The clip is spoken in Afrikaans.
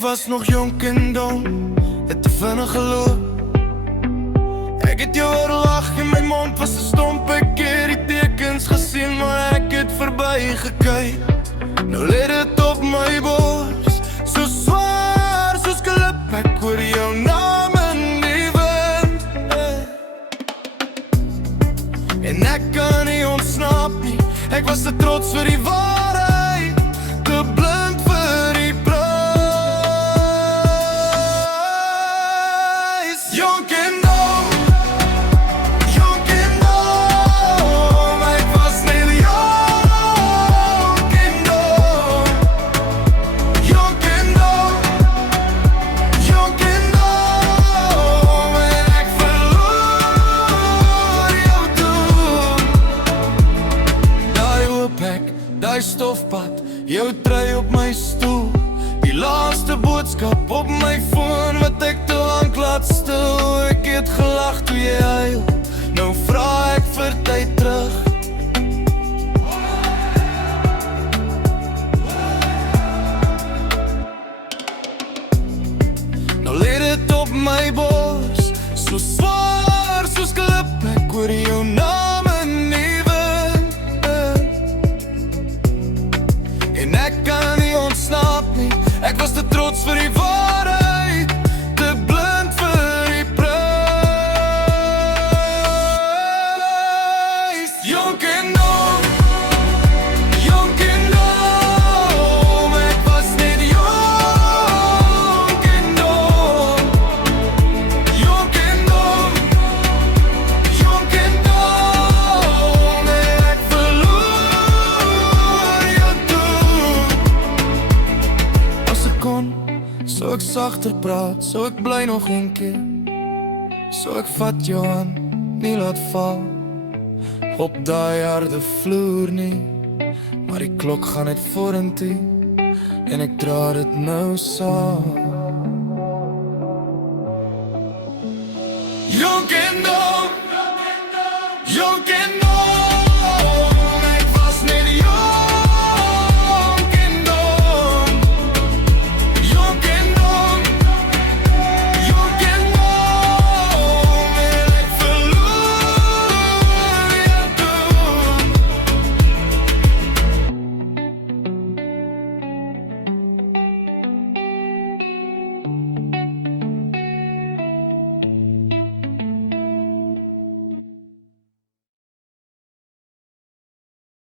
Ek was nog jonk en dom, het te vinnig geloop. Ek het jou hoor lach en my mond was te stomp. Ek het die tekens gesien, maar ek het verby gekyk. Nou lê dit op my bors, so swaar soos klip. Ek hoor jou naam in die wind, en ek kan nie ontsnap nie. Ek was te trots vir die waarheid, te blind vir die prys. Jonk en dom, jonk en dom. Ek was net jonk en dom. Jonk en dom, jonk en dom. En ek verloor jou toen. Daai oop hek, daai stofpad, jou trui op my stoel, die laaste boodskap op my foon wat ek te lang laat stil. Ek het gelag toe jy huil, nou vra ek vir tyd terug. Nou lê dit op my bors, so swaar soos klip. Ek hoor jou naam in die wind, en ek kan nie ontsnap nie. Ek was te trots vir die waarheid, te blind vir die prys. Jonk en dom, jonk en dom. Ek was net jonk en dom. Jonk en dom, jonk en dom. En ek verloor jou toen. As ek kon, sou ek sagter praat, sou ek bly nog een keer. Sou ek vat jou hand, nie laat val op daai harde vloer nie. Maar die klok gaan net vorentoe, en ek dra dit nou saam. Jonk en dom,